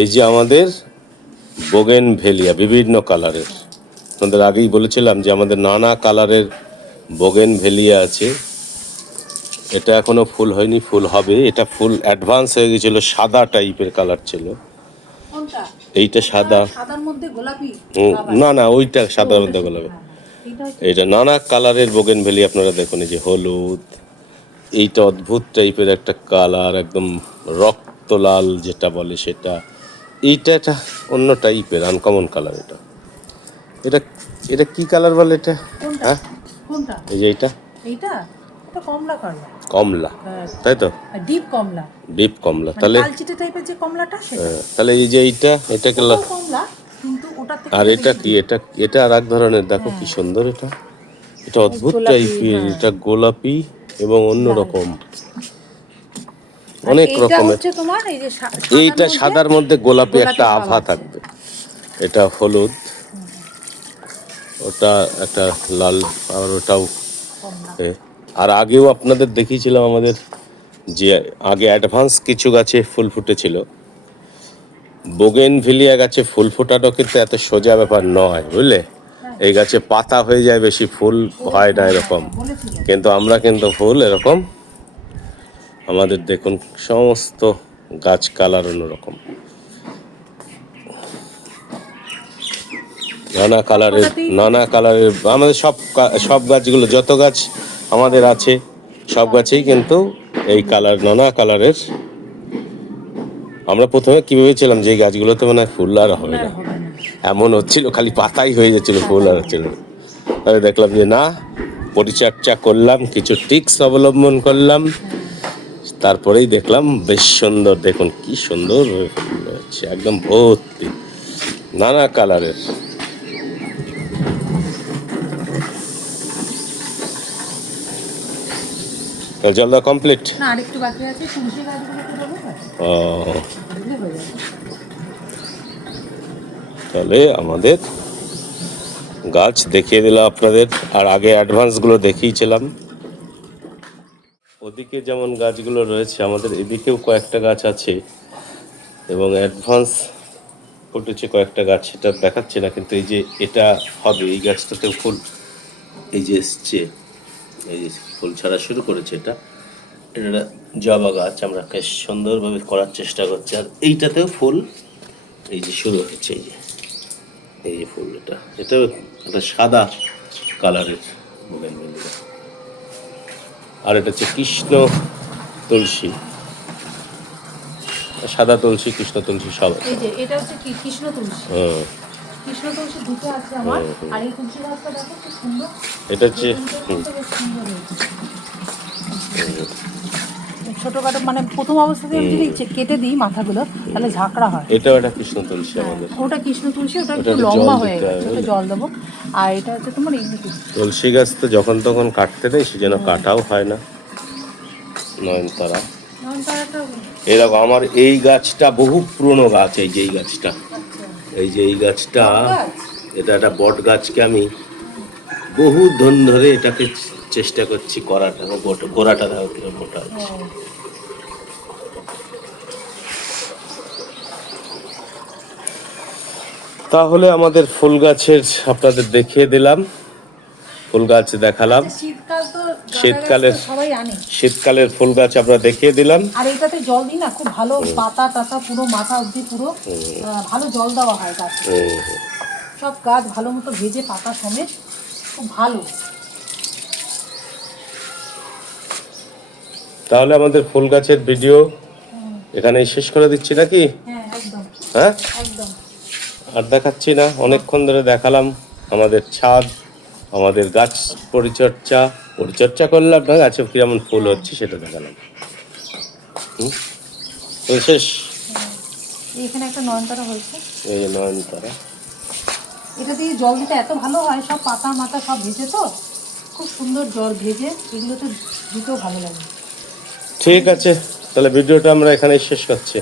এই যে আমাদের বোগেন ভেলিয়া বিভিন্ন কালারের আপনাদের আগেই বলেছিলাম যে আমাদের নানা কালারের বোগেন ভেলিয়া আছে। এটা এখনও ফুল হয়নি ফুল হবে। এটা ফুল অ্যাডভান্স হয়ে গেছিল সাদা টাইপের কালার ছিল। এইটা সাদা। সাদার না না ওইটা সাদা মধ্যে গোলাপি। এইটা নানা কালারের বোগেন ভেলি আপনারা দেখুন এই যে হলুদ। এইটা অদ্ভুত টাইপের একটা কালার একদম রক্ত লাল যেটা বলে সেটা। এইটা একটা অন্য টাইপের আনকমন কালার এটা। এটা এটা কি কালার বলে এটা? হ্যাঁ? কোনটা? এই যে এইটা। এইটা? এটা কমলা কালার কমলা। হ্যাঁ। তাই তো? ডিপ কমলা। ডিপ কমলা। মানে তাহলে কালচিটে টাইপের যে কমলাটা সেটা। হ্যাঁ, তাহলে এই যে এইটা এটা কি লা- ওটাও কমলা কিন্তু ওটা থেকে আর এটা কি? এটা এটা আর এক ধরনের দেখো কি সুন্দর এটা। এটা অদ্ভুত টাইপের হ্যাঁ। এটা গোলাপি এবং অন্য রকম। আর অনেক রকমের। এইটা সাদার মধ্যে গোলাপি গোলাপি একটা আভা থাকবে। এটা হলুদ। ওটা একটা লাল আর ওটাও আর আগেও আপনাদের দেখিয়েছিলাম আমাদের যে আগে অ্যাডভান্স কিছু গাছে ফুল ফুটেছিল। বোগেন ভিলিয়া গাছে ফুল ফোটানো কিন্তু এত সোজা ব্যাপার নয় বুঝলে? এই গাছে পাতা হয়ে যায় বেশি ফুল হয় না এরকম। কিন্তু আমরা কিন্তু ফুল এরকম আমাদের দেখুন সমস্ত গাছ কালার অন্যরকম। নানা কালারের নানা কালারের আমাদের সব সব গাছগুলো যত গাছ আমাদের আছে সব গাছেই কিন্তু এই কালার নানা কালারের। আমরা প্রথমে কি ভেবেছিলাম যে এই গাছগুলোতে মনে হয় ফুল আর হবে না। এমন হচ্ছিল খালি পাতাই হয়ে যাচ্ছিল ফুল আর হচ্ছিল। তাহলে দেখলাম যে না পরিচর্যা করলাম কিছু টিক্স অবলম্বন করলাম তারপরেই দেখলাম বেশ সুন্দর দেখুন কি সুন্দর হচ্ছে একদম ভর্তি নানা কালারের। জল দেওয়া কমপ্লিট না আরেকটু বাকি আছে ও। তাহলে আমাদের গাছ দেখিয়ে দিলাম আপনাদের আর আগে অ্যাডভান্সগুলো দেখিয়েছিলাম। ওদিকে যেমন গাছগুলো রয়েছে, আমাদের এদিকেও কয়েকটা গাছ আছে এবং অ্যাডভান্স ফুটেছে কয়েকটা গাছ, সেটা দেখাচ্ছে না, কিন্তু এই যে এটা হবে, এই গাছটাতেও ফুল, এই যে এসছে, এই যে ফুল ছাড়া শুরু করেছে এটা। এটা জবা গাছ, আমরা বেশ সুন্দরভাবে করার চেষ্টা করছি, আর এইটাতেও ফুল, এই যে শুরু হয়েছে, এই যে এই যে ফুল এটা। এটাও একটা সাদা কালারের বোগেনভেলিয়া আর এটা হচ্ছে কৃষ্ণ তুলসী। সাদা তুলসী কৃষ্ণ তুলসী সব এই যে এটা হচ্ছে কি? কৃষ্ণ তুলসী। হুম। কৃষ্ণ তুলসী দুটো আছে আমার। আর এই তুলসী গাছটা দেখো কি সুন্দর। এটা হচ্ছে সুন্দর ছোটখাটো মানে প্রথম অবস্থাতে যদি কেটে দিই মাথাগুলো তাহলে ঝাঁকড়া হয়। এটাও একটা কৃষ্ণ তুলসী আমাদের। ওটা কৃষ্ণ তুলসী ওটা একটু লম্বা হয়ে গেছে ওটা জল দেবো। আর এটা হচ্ছে তোমার এমনি তুলসী। গাছ তো যখন তখন কাটতে নেই সেজন্য কাটাও হয় না। নয়নতারা। এরকম আমার এই গাছটা বহু পুরনো গাছ এই যে এই গাছটা। এই যে এই গাছটা এটা একটা বট গাছকে আমি বহু ধন ধরে এটাকে চেষ্টা করছি করাটা গোটা- গোড়াটা কীরকম মোটা হচ্ছে। তাহলে আমাদের ফুল গাছের আপনাদের দেখিয়ে দিলাম ফুল গাছ দেখালাম। শীতকালের- শীতকালের ফুল গাছ আমরা দেখিয়ে দিলাম। আর এটাতে জল দিই না খুব ভালো পাতা টাতা পুরো মাথা অবধি পুরো ভালো জল দেওয়া হয় গাছে। সব গাছ ভালো মতো ভেজে পাতা সমেত খুব ভালো। তাহলে আমাদের ফুল গাছের ভিডিও এখানেই শেষ করে দিচ্ছি নাকি? হ্যাঁ হ্যাঁ? আর দেখাচ্ছি না অনেকক্ষণ ধরে দেখালাম আমাদের ছাদ আমাদের গাছ পরিচর্যা পরিচর্যা করলাম না গাছে কীরকম ফুল হচ্ছে সেটা দেখালাম? শেষ। এখানে একটা নয়নতারা হয়েছে। এই যে নয়নতারা। এটা দিয়ে জল দিতে এত ভালো হয় সব পাতা মাথা সব ভেজে তো? খুব সুন্দর জল ভেজে এগুলোতে দিতেও ভালো লাগে। ঠিক আছে তাহলে ভিডিওটা আমরা এখানেই শেষ করছি।